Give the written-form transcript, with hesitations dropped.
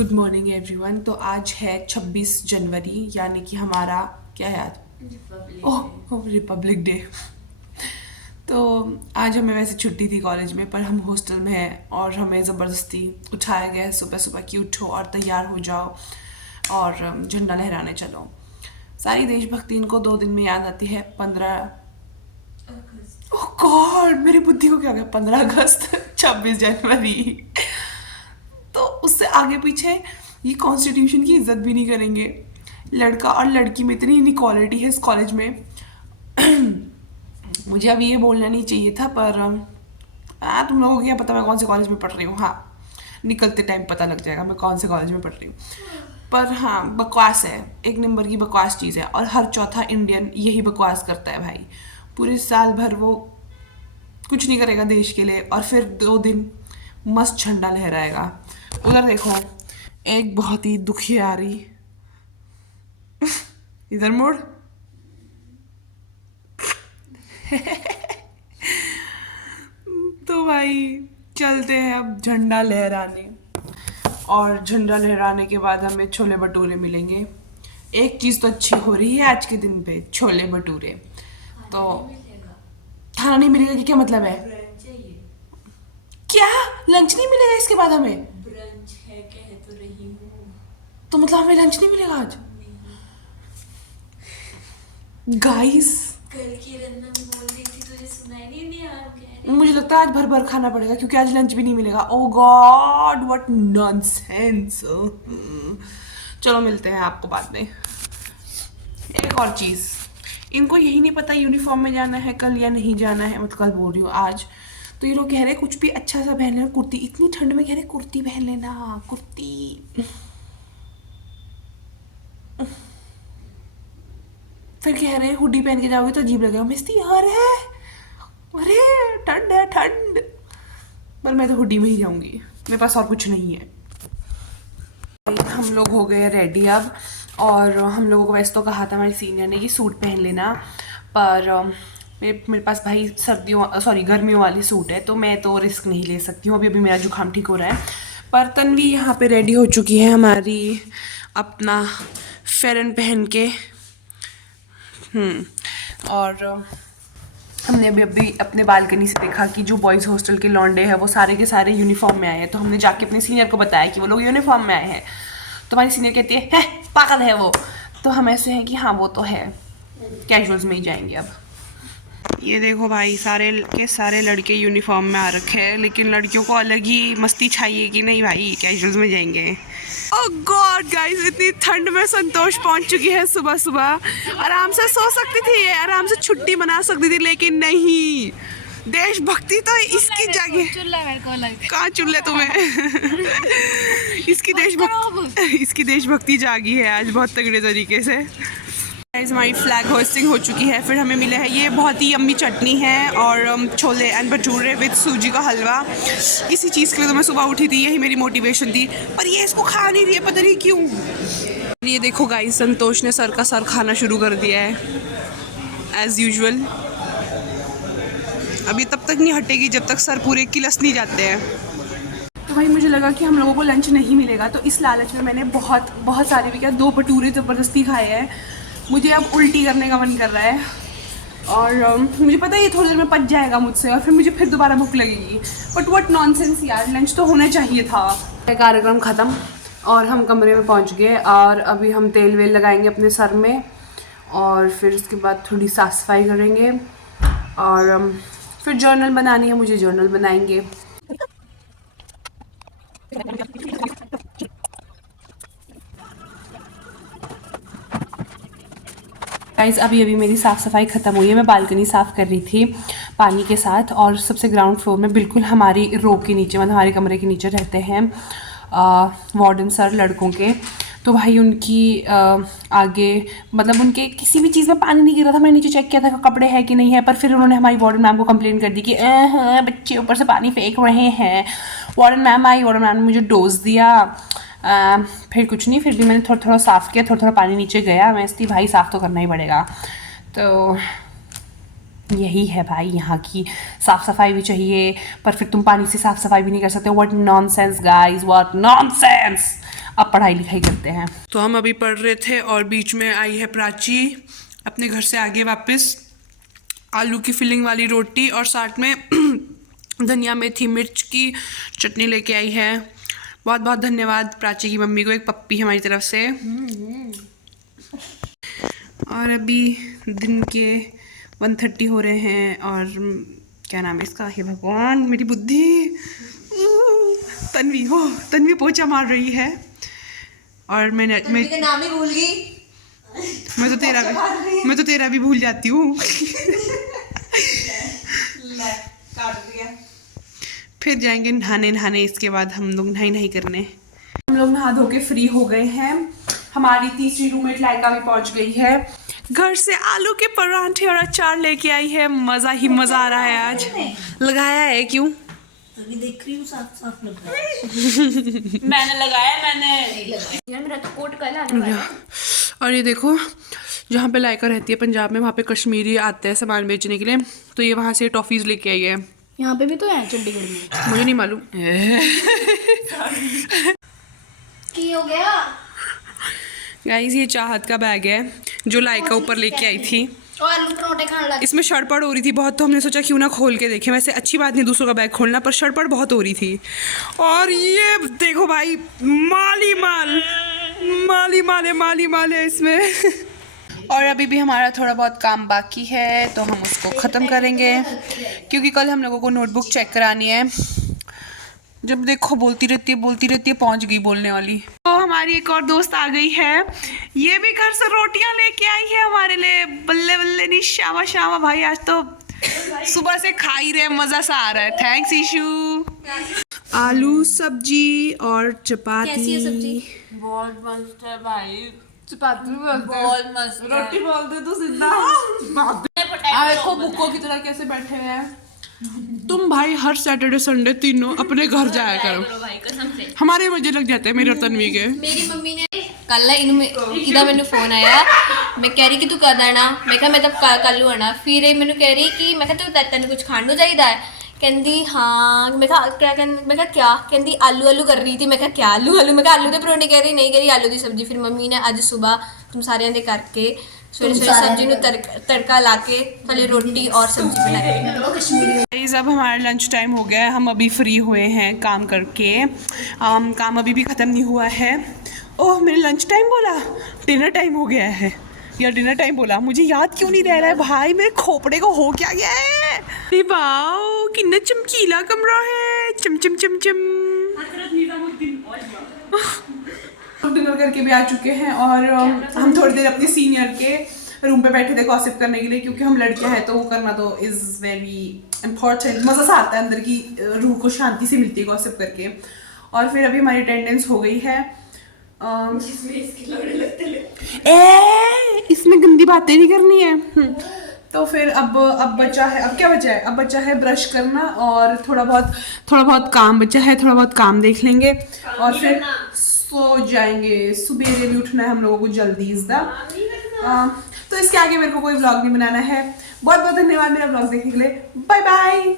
Good morning everyone. तो आज है 26 जनवरी, यानी कि हमारा क्या याद ओह रिपब्लिक डे। तो आज हमें वैसे छुट्टी थी कॉलेज में, पर हम हॉस्टल में हैं और हमें ज़बरदस्ती उठाया गया है सुबह सुबह कि उठो और तैयार हो जाओ और झंडा लहराने चलो। सारी देशभक्ति इनको 2 दिन में याद आती है। 15 ओह गॉड, मेरी बुद्धि को क्या हो गया, 15 अगस्त 26 जनवरी। तो उससे आगे पीछे ये कॉन्स्टिट्यूशन की इज्जत भी नहीं करेंगे। लड़का और लड़की में इतनी इनइक्वालिटी है इस कॉलेज में। मुझे अब ये बोलना नहीं चाहिए था, पर तुम लोगों को क्या पता मैं कौन से कॉलेज में पढ़ रही हूँ। हाँ, निकलते टाइम पता लग जाएगा मैं कौन से कॉलेज में पढ़ रही हूँ। पर हाँ, बकवास है, एक नंबर की बकवास चीज़ है। और हर चौथा इंडियन यही बकवास करता है भाई। पूरे साल भर वो कुछ नहीं करेगा देश के लिए, और फिर 2 दिन मस्त झंडा लहराएगा। उधर देखो, एक बहुत ही दुखियारी इधर मुड़। तो भाई चलते हैं अब झंडा लहराने, और झंडा लहराने के बाद हमें छोले भटूरे मिलेंगे। एक चीज़ तो अच्छी हो रही है आज के दिन पे, छोले भटूरे। तो खाना नहीं मिलेगा कि क्या मतलब है? क्या लंच नहीं मिलेगा इसके बाद हमें? ब्रंच है कह तो रही हूँ। तो मतलब हमें लंच नहीं मिलेगा आज? गाइस कल की रन्ना बोल रही थी, तुझे सुनाई नहीं दिया? हम कह रहे मुझे लगता है आज भर भर खाना पड़ेगा, क्योंकि आज लंच भी नहीं मिलेगा। ओह गॉड, व्हाट नॉनसेंस। चलो मिलते हैं आपको बाद में। एक और चीज़, इनको यही नहीं पता यूनिफॉर्म में जाना है कल या नहीं जाना है। मतलब कल बोल रही हूँ, आज। तो ये लोग कह रहे हैं कुछ भी अच्छा सा पहन लेना, कुर्ती। इतनी ठंड में कह रहे कुर्ती पहन लेना, कुर्ती। फिर कह रहे हैं हुडी पहन के जाओगे तो अजीब लगेगा। मिस्ती यार है, अरे ठंड है ठंड। पर मैं तो हुडी में ही जाऊंगी, मेरे पास और कुछ नहीं है। हम लोग हो गए रेडी अब, और हम लोगों को वैसे तो कहा था हमारी सीनियर ने कि सूट पहन लेना, पर मेरे पास भाई गर्मियों वाली सूट है, तो मैं तो रिस्क नहीं ले सकती हूँ। अभी अभी मेरा जुकाम ठीक हो रहा है। पर तन्वी यहाँ पे रेडी हो चुकी है हमारी, अपना फेरन पहन के। और हमने अभी अपने बालकनी से देखा कि जो बॉयज़ हॉस्टल के लौंडे हैं वो सारे के सारे यूनिफॉर्म में आए हैं। तो हमने जाके अपने सीनियर को बताया कि वो लोग यूनिफॉर्म में आए हैं। तो हमारी सीनियर कहती है पागल है वो। तो हम ऐसे हैं कि हाँ वो तो है, कैजुअल्स में ही जाएंगे अब। ये देखो भाई, सारे के सारे लड़के यूनिफॉर्म में आ रखे हैं, लेकिन लड़कियों को अलग ही मस्ती चाहिए कि नहीं भाई कैजुअल्स में जाएंगे। ओह गॉड गाइस, इतनी ठंड में संतोष पहुंच चुकी है सुबह सुबह। आराम से सो सकती थी, आराम से छुट्टी मना सकती थी, लेकिन नहीं। देशभक्ति तो इसकी जागी। कहाँ चुल्ले तुम्हें? इसकी देशभक्ति जागी है आज बहुत तगड़े तरीके से। हमारी फ्लैग होस्टिंग हो चुकी है। फिर हमें मिला है ये बहुत ही यम्मी चटनी है, और छोले एंड भटूरे विद सूजी का हलवा। इसी चीज़ के लिए तो मैं सुबह उठी थी, यही मेरी मोटिवेशन थी। पर ये इसको खा नहीं रही है, पता नहीं क्यों। ये देखो गाइस, संतोष ने सर का सर खाना शुरू कर दिया है एज़ यूजुअल। अभी तब तक नहीं हटेगी जब तक सर पूरे किलस नहीं जाते हैं। तो भाई मुझे लगा कि हम लोगों को लंच नहीं मिलेगा, तो इस लालच में मैंने बहुत सारे भी क्या 2 भटूरे ज़बरदस्ती खाए हैं। मुझे अब उल्टी करने का मन कर रहा है, और मुझे पता है ये थोड़ी देर में पच जाएगा मुझसे, और फिर मुझे फिर दोबारा भूख लगेगी। बट व्हाट नॉनसेंस यार, लंच तो होना चाहिए था। कार्यक्रम ख़त्म और हम कमरे में पहुंच गए, और अभी हम तेल वेल लगाएंगे अपने सर में, और फिर उसके बाद थोड़ी साफ़ सफाई करेंगे, और फिर जर्नल बनानी है मुझे, जर्नल बनाएंगे। गाइस अभी मेरी साफ़ सफाई ख़त्म हुई है। मैं बालकनी साफ़ कर रही थी पानी के साथ, और सबसे ग्राउंड फ्लोर में बिल्कुल हमारी रो के नीचे, मतलब हमारे कमरे के नीचे रहते हैं वार्डन सर लड़कों के। तो भाई उनकी आगे, मतलब उनके किसी भी चीज़ में पानी नहीं गिर रहा था। मैंने नीचे चेक किया था कि कपड़े है कि नहीं है, पर फिर उन्होंने हमारी वार्डन मैम को कंप्लेन कर दी कि बच्चे ऊपर से पानी फेंक रहे हैं। वार्डन मैम आई, वार्डन मैम ने मुझे डोज दिया। फिर कुछ नहीं, फिर भी मैंने थोड़ा थोड़ा साफ़ किया, थोड़ा थोड़ा पानी नीचे गया। मैं इसलिए भाई साफ़ तो करना ही पड़ेगा। तो यही है भाई, यहाँ की साफ़ सफाई भी चाहिए, पर फिर तुम पानी से साफ़ सफाई भी नहीं कर सकते। What nonsense guys, what nonsense. अब पढ़ाई लिखाई करते हैं। तो हम अभी पढ़ रहे थे और बीच में आई है प्राची अपने घर से आगे वापस, आलू की फिलिंग वाली रोटी और साथ में धनिया मेथी मिर्च की चटनी लेके आई है। बहुत बहुत धन्यवाद प्राची की मम्मी को, एक पप्पी हमारी तरफ से। और अभी दिन के 1:30 हो रहे हैं और क्या नाम है इसका, हे भगवान मेरी बुद्धि, तन्वी पोछा मार रही है। और मैं नाम ही भूल गई। मैं तो तेरा भी भूल जाती हूँ। फिर जाएंगे नहाने, इसके बाद हम लोग नहाई करने। हम लोग नहा धो के फ्री हो गए हैं। हमारी तीसरी रूममेट लाइका भी पहुंच गई है। घर से आलू के परांठे और अचार लेके आई है। मजा ही मजा आ रहा है आज। लगाया है क्यों? अभी देख रही हूँ साफ लग रहा है। मैंने लगाया यार, मेरा तो कोट कल आने वाला है। और ये देखो, जहाँ पे लाइका रहती है पंजाब में, वहाँ पे कश्मीरी आते हैं सामान बेचने के लिए, तो ये वहाँ से टॉफीज लेके आई है। यहाँ पे भी तो है चंडीगढ़ में, मुझे नहीं मालूम। की हो गया गाइस, ये चाहत का बैग है जो लाइका ऊपर लेके आई थी। और आलू पराठे खाने लगे। इसमें शड़पड़ हो रही थी बहुत, तो हमने सोचा क्यों ना खोल के देखें। वैसे अच्छी बात नहीं दूसरों का बैग खोलना, पर शड़पड़ बहुत हो रही थी। और ये देखो भाई, माली माल है इसमें। और अभी भी हमारा थोड़ा बहुत काम बाकी है, तो हम उसको ख़त्म करेंगे क्योंकि कल हम लोगों को नोटबुक चेक करानी है। जब देखो बोलती रहती है, पहुंच गई बोलने वाली। तो हमारी एक और दोस्त आ गई है, ये भी घर से रोटियां लेके आई है हमारे लिए। बल्ले बल्ले नहीं, शावा भाई, आज तो सुबह से खा ही रहे, मजा सा आ रहा है। थैंक्स ईशू। आलू सब्जी और चपाती। कैसी है सब्जी? बहुत मस्त है भाई। चपाती बहुत मस्त है। रोटी बोलते तो सीधा। देखो बुक्को की तरह कैसे बैठे हैं तुम भाई। हर सैटरडे संडे तीनों अपने घर जाया करो भाई कसम से हमारे मजे लग जाते हैं मेरे और तन्वी के। मेरी मम्मी ने कल इदा मैंने फोन आया, मैं कह रही कि तू कद आना, मैं कहा मैं तब कल आना। फिर ये मैंने कह रही कि मैं कहा तू तेन कुछ खाने चाहिए है, कहती हाँ। मैं कहा क्या कहती आलू कर रही थी। मैं कहा क्या आलू? मैं कहा आलू के परोठे कह रही, नहीं कह रही आलू की सब्जी। फिर मम्मी ने अज सुबह तुम सारे दे करके सवेरे सब्जी ਨੂੰ तड़का ला के थले रोटी और सब्जी बनाई। अब हमारा लंच टाइम हो गया है, हम अभी फ्री हुए हैं काम करके। काम अभी भी ख़त्म नहीं हुआ है। ओह, मैंने लंच टाइम बोला, डिनर टाइम हो गया है या डिनर टाइम बोला, मुझे याद क्यों नहीं रह रहा है भाई। मेरे खोपड़े को हो क्या गया है? अरे वाओ, कितना चमकीला कमरा है, चम। डिनर करके भी आ चुके हैं और हम थोड़ी देर अपने सीनियर के रूम पे बैठे थे गॉसिप करने के लिए, क्योंकि हम लड़कियां हैं तो वो करना तो इज़ वेरी इम्पॉर्टेंट। मज़ा सा आता है, अंदर की रूह को शांति से मिलती है गॉसिप करके। और फिर अभी हमारी अटेंडेंस हो गई है। इसमें गंदी बातें नहीं करनी है। तो फिर अब बचा है, अब क्या बचा है? अब बचा है ब्रश करना और थोड़ा बहुत काम बचा है। थोड़ा बहुत काम देख लेंगे और फिर सो जाएंगे। सुबह भी उठना है हम लोगों को जल्दी तो इसके आगे मेरे को कोई व्लॉग नहीं बनाना है। बहुत बहुत धन्यवाद मेरा व्लॉग देखने के लिए। Bye bye.